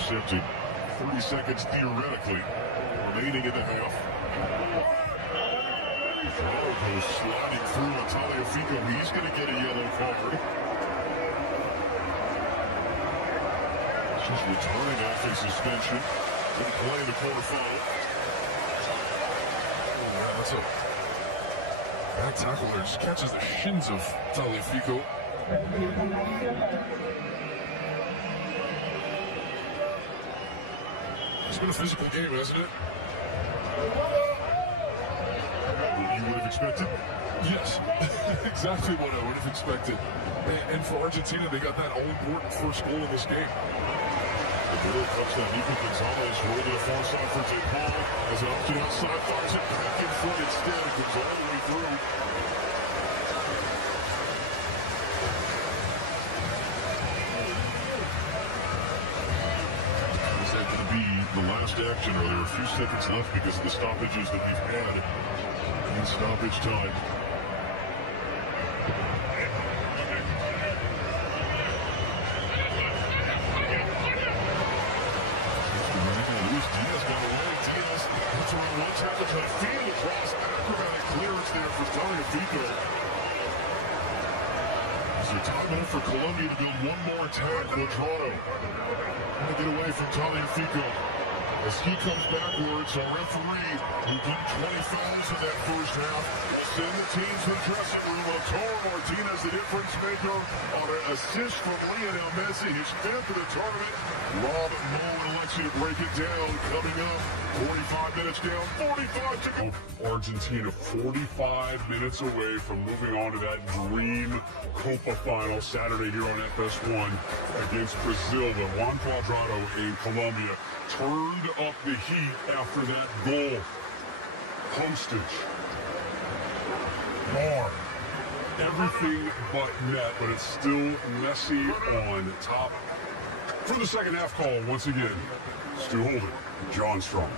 intercepted. 30 seconds theoretically remaining in the half. Goes sliding through on Tagliafico. He's going to get a yellow card. She's returning off a suspension. Going to play in the quarterfinal. Oh, yeah, that's a bad tackle there. Just catches the shins of Tagliafico. It's been a physical game, hasn't it? You would have expected? Yes, exactly what I would have expected. And for Argentina, they got that all-important first goal in this game. The middle comes down. Nico Gonzalez rolled to the far side for J. Paul. As an option outside, fires it back in front instead. It goes all the way through. Is that going to be the last action, or there are a few seconds left because of the stoppages that we've had in stoppage time? Luis Diaz got away. Diaz puts around one tackle to the field across. Acrobatic clearance there for Tagliafico. So timeout for Colombia to build one more attack. Cuadrado trying to get away from Tagliafico. As he comes backwards, our referee, who did 20 fouls in that first half, will send the team to the dressing room. Lautaro Martinez, the difference maker, on an assist from Lionel Messi, his 5th of the tournament. Rob Mullen lets you to break it down. Coming up, 45 minutes down, 45 to go. Argentina 45 minutes away from moving on to that dream Copa final Saturday here on FS1 against Brazil. But Juan Cuadrado in Colombia turned up the heat after that goal. Postage. More. Everything but net, but it's still Messi on top. For the second half call, once again, Stu Holden, John Strong.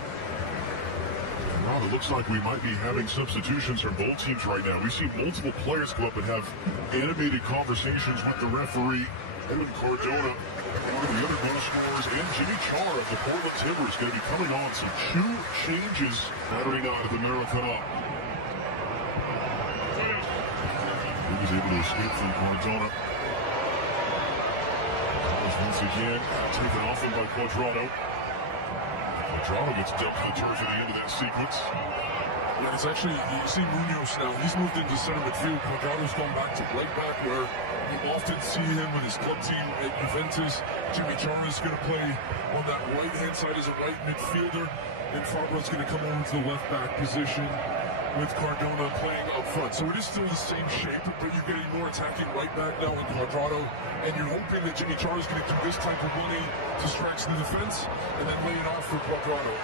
Rob, it looks like we might be having substitutions from both teams right now. We see multiple players go up and have animated conversations with the referee. Evan Cardona, one of the other goal scorers, and Jimmy Chara of the Portland Timbers going to be coming on. So 2 changes Saturday night at the Maracana. He was able to escape from Cardona. Once again, taken off him by Cuadrado. Cuadrado gets dumped to the turf at the end of that sequence. Yeah, it's actually, you see Munoz now, he's moved into center midfield. Cuadrado's gone back to right back, where you often see him with his club team at Juventus. Jimmy Chara is going to play on that right-hand side as a right midfielder, and Fabra's going to come over to the left back position with Cardona playing up front. So it is still the same shape, but you're getting more attacking right back now in Cuadrado, and you're hoping that Jimmy Chara is going to do this type of running to stretch the defense and then lay it off for Cuadrado.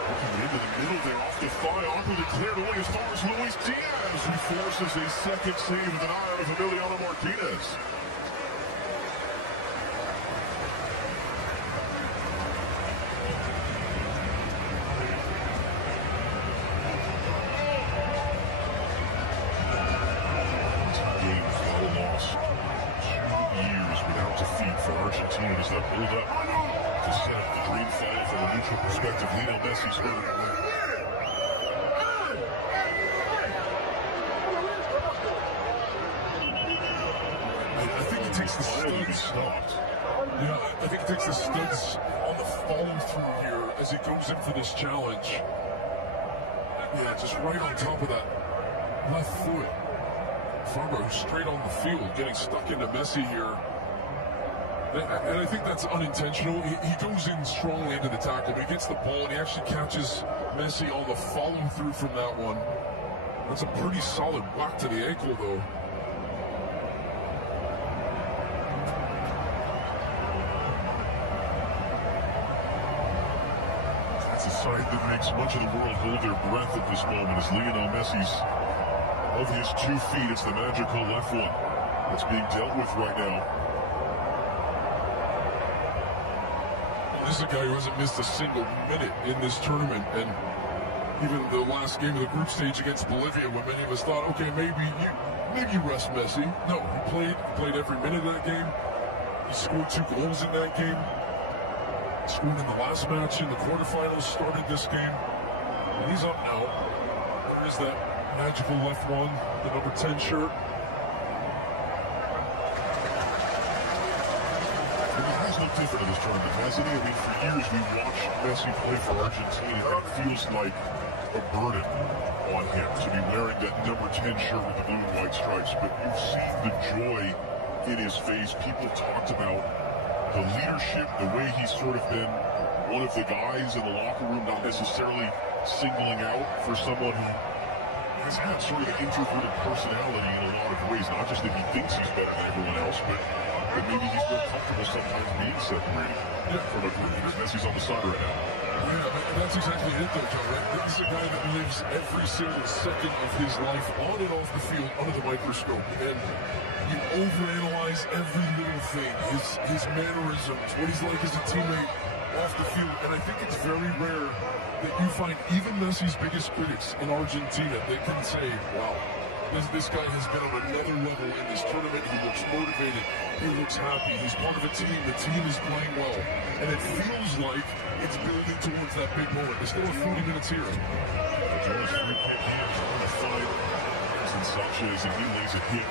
Looking into the middle there, off the thigh, awkwardly cleared away as far as Luis Diaz, who forces a second save with an eye of Emiliano Martinez. Games without a loss. 2 years without defeat for Argentina as they build up to set up the dream final from a neutral perspective. Lionel Messi's hurt away. I think it takes the studs. Yeah, I think it takes the studs on the follow through here as he goes in for this challenge. Yeah, just right on top of that left foot. Fabra straight on the field, getting stuck into Messi here. And I think that's unintentional. He goes in strongly into the tackle, but he gets the ball and he actually catches Messi on the follow through from that one. That's a pretty solid whack to the ankle, though. It's a sight that makes much of the world hold their breath at this moment as Lionel Messi's, of his 2 feet, it's the magical left one that's being dealt with right now. This is a guy who hasn't missed a single minute in this tournament, and even the last game of the group stage against Bolivia, when many of us thought, okay, maybe you rest Messi. No, he played every minute of that game. He scored 2 goals in that game. Scored in the last match in the quarterfinals, started this game. And he's up now. There's that magical left one, the number 10 shirt. He has looked different in this tournament, hasn't he? I mean, for years we watched Messi play for Argentina, and it feels like a burden on him to be wearing that number 10 shirt with the blue and white stripes. But you've seen the joy in his face. People talked about the leadership, the way he's sort of been one of the guys in the locker room, not necessarily singling out for someone who has had sort of an introverted personality in a lot of ways. Not just that he thinks he's better than everyone else, but that maybe he's more comfortable sometimes being separated from a group because Messi's on the side right now. Yeah, that's exactly it though, Joe, right? This is a guy that lives every single second of his life on and off the field under the microscope. And you overanalyze every little thing, his mannerisms, what he's like as a teammate off the field. And I think it's very rare that you find even Messi's biggest critics in Argentina that can say, wow, this guy has been on another level in this tournament. He looks motivated. He looks happy. He's part of a team. The team is playing well. And it feels like it's building towards that big moment. There's still 40 minutes here. Jonas free kick here, trying to find Davinson Sanchez, and he lays it hit.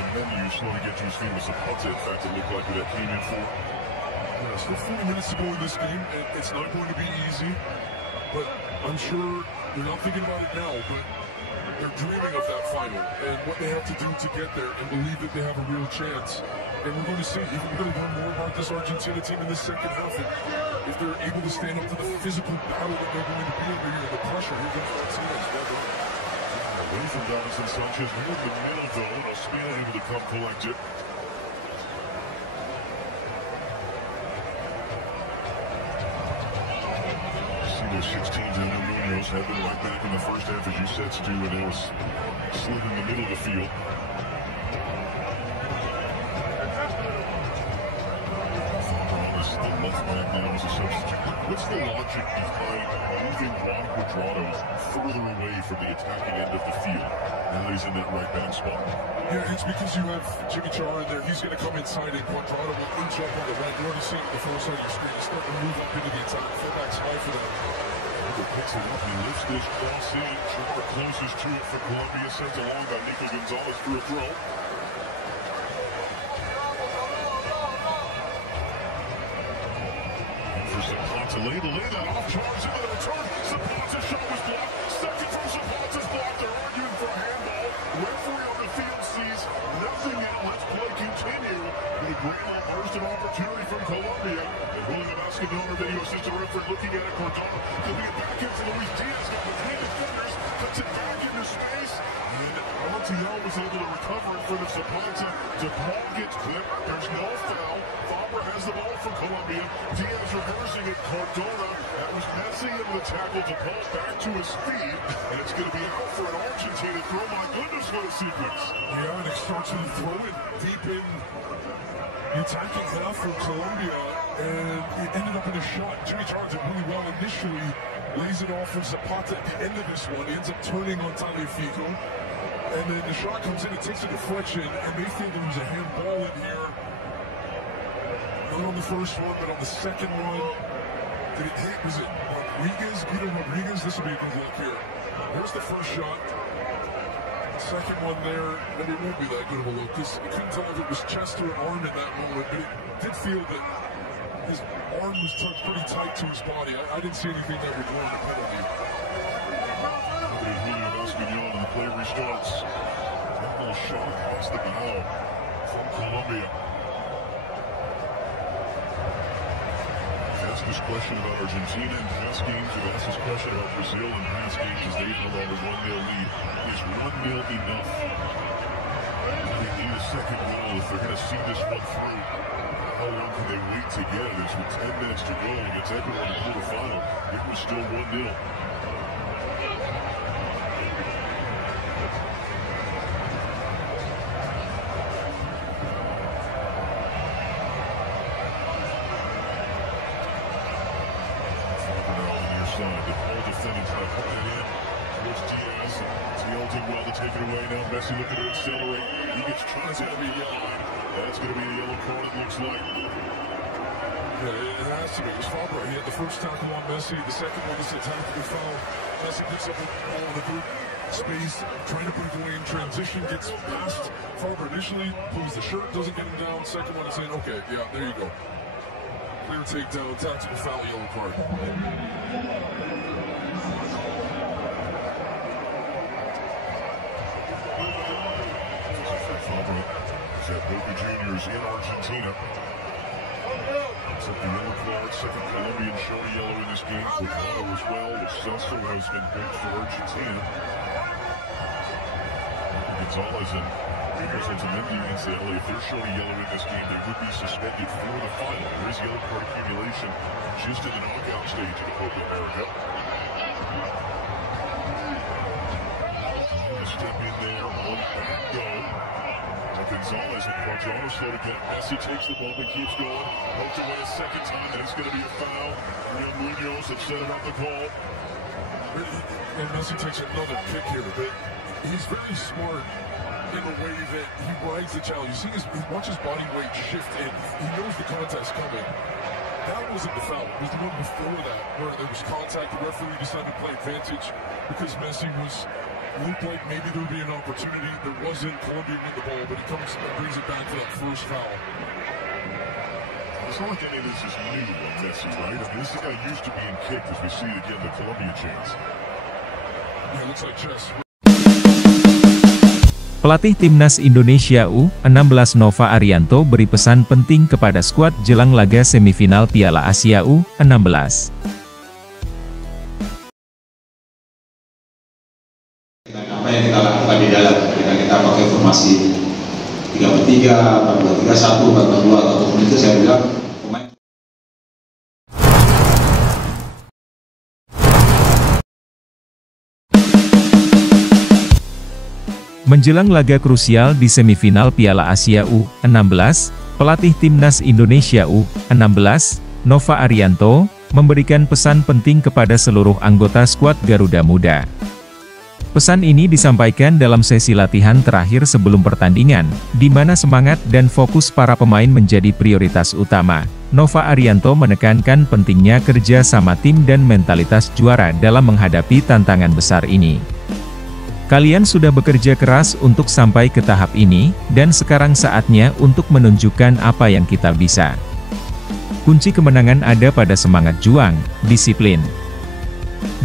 And then you slow to get to his feet with Zapata. In fact, it looked like that came in for. Still 40 minutes to go in this game. It's not going to be easy, but I'm sure they're not thinking about it now, but they're dreaming of that final and what they have to do to get there and believe that they have a real chance. And we're going to see, we're going to learn more about this Argentina team in the second half. And if they're able to stand up to the physical battle that they're going to be under here, the pressure here against Martinez. Away from Davinson Sanchez, more in the middle though, and Ospina able to come collect it. Those 16s and Munoz have been right back in the first half, as you said, Stu, and it was slid in the middle of the field. The left back now as a substitute. What's the logic behind moving Juan Cuadrado further away from the attacking end of the field now that he's in that right back spot? Yeah, it's because you have Jimmy Chara in there. He's going to come inside, and Cuadrado will inch up on the right. You already see it on the far side of your screen. He's starting to move up into the attack. Fullback's high for that. Picks it up, he lifts this cross in. Chara closest to it for Colombia, sent along by Nico Gonzalez through a throw. For Zapata, lay that off, charge into the return. Zapata's shot was blocked. Second from Zapata's block. They're arguing for a handball. Referee on the field sees nothing yet. Let's play continue. The Greenland burst an opportunity from Colombia. And Julio Vasconona, video assistant referee, looking at it. Cordova could be back into Luis Diaz. Got between defenders. Cuts it back into space. And Montiel was able to recover in front of Zapata. DePaul gets clipped. There's no foul. Fabra has the ball for Colombia. Diaz reversing it. Cardona. That was Messi in the tackle. DePaul back to his feet. And it's going to be out for an Argentina throw. My goodness, what a sequence. Yeah, and it starts to throw it deep in the attacking half for Colombia. And it ended up in a shot. Jimmy Chara did really well initially. Lays it off for Zapata at the end of this one. He ends up turning on Tagliafico. And then the shot comes in, it takes a deflection, and they feel there was a handball in here. Not on the first one, but on the second one. Did it hit? Was it Rodriguez? Peter Rodriguez? This will be a good look here. There's the first shot. Second one there, and it won't be that good of a look because you couldn't tell if it was chest or arm in that moment, but it did feel that his arm was tucked pretty tight to his body. I didn't see anything that would warrant a penalty. Julio Vasconona, and the play restarts. That little shot across the bow from Colombia. Asked this question about Argentina in past games. We've asked this question about Brazil in past games as they've held on a 1-0 lead. Is 1-0 enough? They need a second goal if they're going to see this one through. How long can they wait to get it? It's with 10 minutes to go against Ecuador in the quarterfinal. It was still 1-0. DePaul defending, trying to put it in towards Diaz. Diaz did well to take it away. Now Messi looking to accelerate. He gets tries to be line. That's going to be a yellow card, it looks like. Yeah, it has to be. It was Fabra. He had the first tackle on Messi. The second one is a tactical foul. Messi picks up the ball in the boot space, trying to break away in transition, gets past Fabra initially, pulls the shirt, doesn't get him down. Second one is saying, okay, yeah, there you go. Clear takedown, tactical foul, yellow card. Fabra is at Boca Juniors in Argentina. Took the yellow card, second Colombian showed a yellow in this game. Cuadrado as well. Celso has been booked for Argentina. Gonzalez and Pedro Otamendi against the LA. If they're showing a yellow in this game, they would be suspended for the final. There is yellow card accumulation just in the knockout stage of the Copa America. Step in there, one back go. Gonzalez and Cuadrado slow to get. Messi takes the ball but keeps going. Poked away a second time, and it's going to be a foul. Real Munoz had set it up the call. And Messi takes another kick here, but he's very smart in the way that he rides the challenge. You see, he watches body weight shift in. He knows the contest coming. That wasn't the foul. It was the one before that, where there was contact. The referee decided to play advantage because Messi looked like maybe there would be an opportunity. There wasn't. Colombia win the ball, but he comes and brings it back to that first foul. It's not like any of this is new on Messi, right? I mean, this is a guy used to being kicked as we see it again, the Colombia chance. Yeah, it looks like chess. Pelatih Timnas Indonesia U16 Nova Arianto beri pesan penting kepada skuad jelang laga semifinal Piala Asia U16. Apa yang kita lakukan di dalam, kita pakai formasi 3-3, 4-2-3-1, 4-4-2, ataupun itu saya bilang pemain. Menjelang laga krusial di semifinal Piala Asia U16, pelatih Timnas Indonesia U16, Nova Arianto, memberikan pesan penting kepada seluruh anggota skuad Garuda Muda. Pesan ini disampaikan dalam sesi latihan terakhir sebelum pertandingan, di mana semangat dan fokus para pemain menjadi prioritas utama. Nova Arianto menekankan pentingnya kerja sama tim dan mentalitas juara dalam menghadapi tantangan besar ini. Kalian sudah bekerja keras untuk sampai ke tahap ini, dan sekarang saatnya untuk menunjukkan apa yang kita bisa. Kunci kemenangan ada pada semangat juang, disiplin,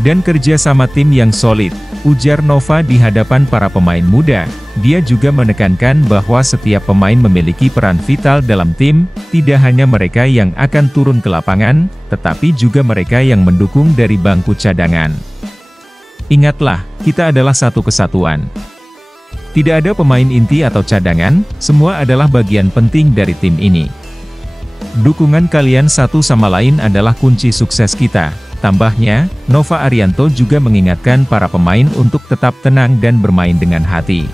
dan kerja sama tim yang solid, ujar Nova di hadapan para pemain muda. Dia juga menekankan bahwa setiap pemain memiliki peran vital dalam tim, tidak hanya mereka yang akan turun ke lapangan, tetapi juga mereka yang mendukung dari bangku cadangan. Ingatlah, kita adalah satu kesatuan. Tidak ada pemain inti atau cadangan, semua adalah bagian penting dari tim ini. Dukungan kalian satu sama lain adalah kunci sukses kita. Tambahnya, Nova Arianto juga mengingatkan para pemain untuk tetap tenang dan bermain dengan hati.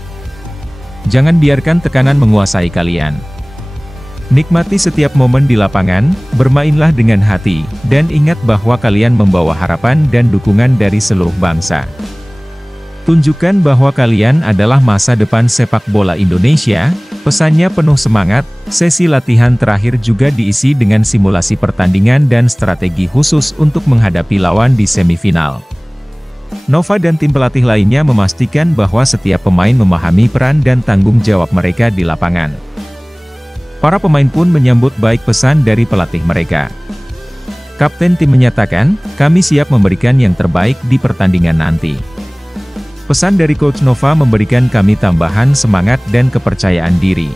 Jangan biarkan tekanan menguasai kalian. Nikmati setiap momen di lapangan, bermainlah dengan hati, dan ingat bahwa kalian membawa harapan dan dukungan dari seluruh bangsa. Tunjukkan bahwa kalian adalah masa depan sepak bola Indonesia, pesannya penuh semangat. Sesi latihan terakhir juga diisi dengan simulasi pertandingan dan strategi khusus untuk menghadapi lawan di semifinal. Nova dan tim pelatih lainnya memastikan bahwa setiap pemain memahami peran dan tanggung jawab mereka di lapangan. Para pemain pun menyambut baik pesan dari pelatih mereka. Kapten tim menyatakan, kami siap memberikan yang terbaik di pertandingan nanti. Pesan dari Coach Nova memberikan kami tambahan semangat dan kepercayaan diri.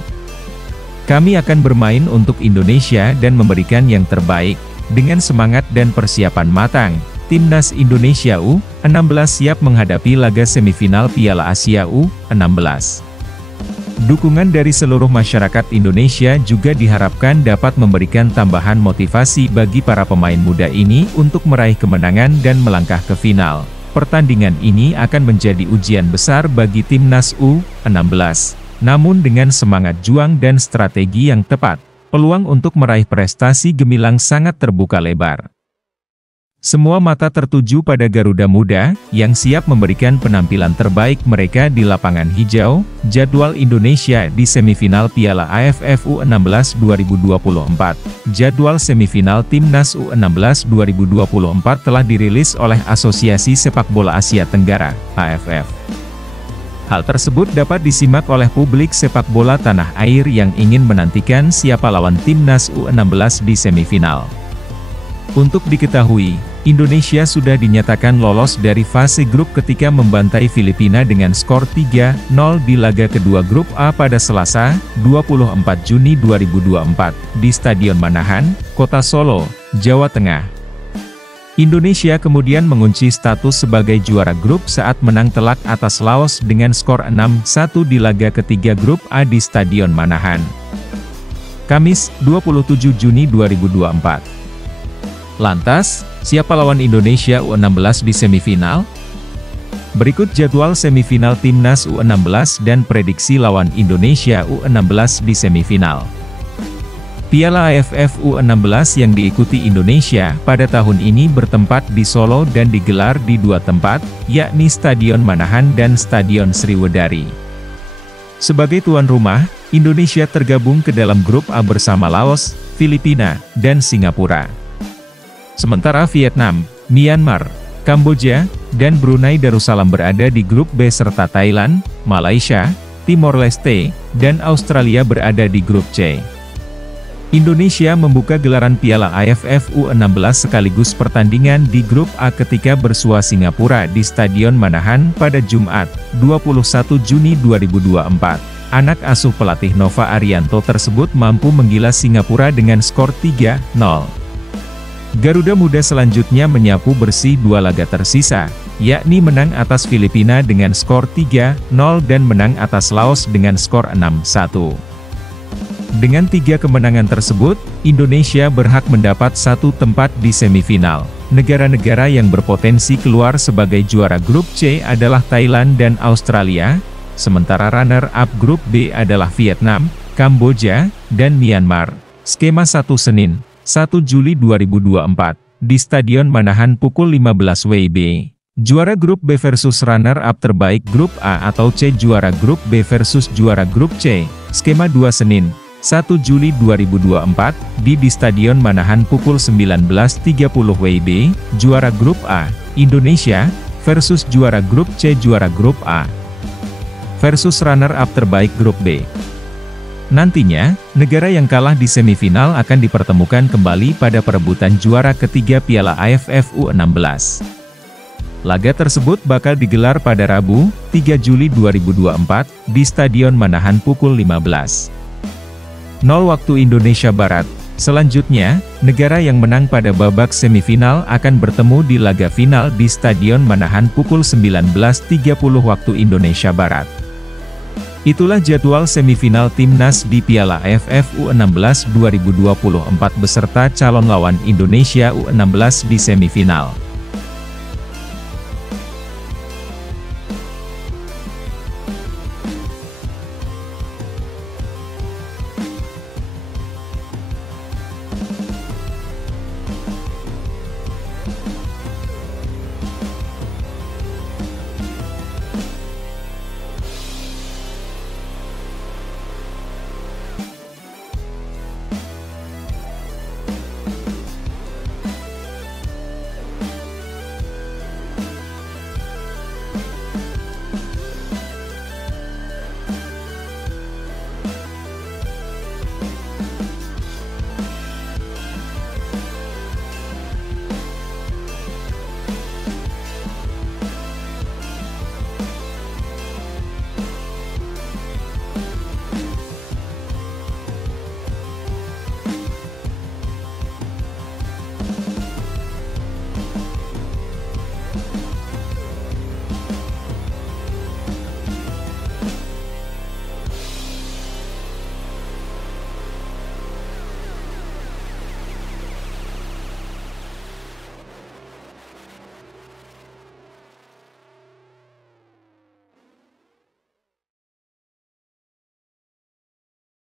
Kami akan bermain untuk Indonesia dan memberikan yang terbaik. Dengan semangat dan persiapan matang, Timnas Indonesia U16 siap menghadapi laga semifinal Piala Asia U16. Dukungan dari seluruh masyarakat Indonesia juga diharapkan dapat memberikan tambahan motivasi bagi para pemain muda ini untuk meraih kemenangan dan melangkah ke final. Pertandingan ini akan menjadi ujian besar bagi Timnas U16. Namun dengan semangat juang dan strategi yang tepat, peluang untuk meraih prestasi gemilang sangat terbuka lebar. Semua mata tertuju pada Garuda Muda, yang siap memberikan penampilan terbaik mereka di lapangan hijau. Jadwal Indonesia di semifinal Piala AFF U16 2024. Jadwal semifinal Timnas U16 2024 telah dirilis oleh Asosiasi Sepak Bola Asia Tenggara, AFF. Hal tersebut dapat disimak oleh publik sepak bola tanah air yang ingin menantikan siapa lawan Timnas U16 di semifinal. Untuk diketahui, Indonesia sudah dinyatakan lolos dari fase grup ketika membantai Filipina dengan skor 3-0 di laga kedua grup A pada Selasa, 24 Juni 2024, di Stadion Manahan, Kota Solo, Jawa Tengah. Indonesia kemudian mengunci status sebagai juara grup saat menang telak atas Laos dengan skor 6-1 di laga ketiga grup A di Stadion Manahan. Kamis, 27 Juni 2024. Lantas, siapa lawan Indonesia U16 di semifinal? Berikut jadwal semifinal Timnas U16 dan prediksi lawan Indonesia U16 di semifinal. Piala AFF U16 yang diikuti Indonesia pada tahun ini bertempat di Solo dan digelar di dua tempat, yakni Stadion Manahan dan Stadion Sriwedari. Sebagai tuan rumah, Indonesia tergabung ke dalam grup A bersama Laos, Filipina, dan Singapura. Sementara Vietnam, Myanmar, Kamboja, dan Brunei Darussalam berada di grup B serta Thailand, Malaysia, Timor Leste, dan Australia berada di grup C. Indonesia membuka gelaran Piala AFF U16 sekaligus pertandingan di grup A ketika bersua Singapura di Stadion Manahan pada Jumat, 21 Juni 2024. Anak asuh pelatih Nova Arianto tersebut mampu menggilas Singapura dengan skor 3-0. Garuda Muda selanjutnya menyapu bersih dua laga tersisa, yakni menang atas Filipina dengan skor 3-0 dan menang atas Laos dengan skor 6-1. Dengan 3 kemenangan tersebut, Indonesia berhak mendapat satu tempat di semifinal. Negara-negara yang berpotensi keluar sebagai juara grup C adalah Thailand dan Australia, sementara runner-up grup B adalah Vietnam, Kamboja, dan Myanmar. Skema 1 Senin, 1 Juli 2024, di Stadion Manahan pukul 15 WIB. Juara grup B versus runner-up terbaik grup A atau C. Juara grup B versus juara grup C. Skema 2 Senin, 1 Juli 2024, di Stadion Manahan pukul 19.30 WIB. Juara grup A, Indonesia, versus juara grup C. Juara grup A versus runner-up terbaik grup B. Nantinya, negara yang kalah di semifinal akan dipertemukan kembali pada perebutan juara ketiga Piala AFF U16. Laga tersebut bakal digelar pada Rabu, 3 Juli 2024, di Stadion Manahan pukul 15.00 waktu Indonesia Barat. Selanjutnya, negara yang menang pada babak semifinal akan bertemu di laga final di Stadion Manahan pukul 19.30 waktu Indonesia Barat. Itulah jadwal semifinal Timnas di Piala AFF U16 2024 beserta calon lawan Indonesia U16 di semifinal.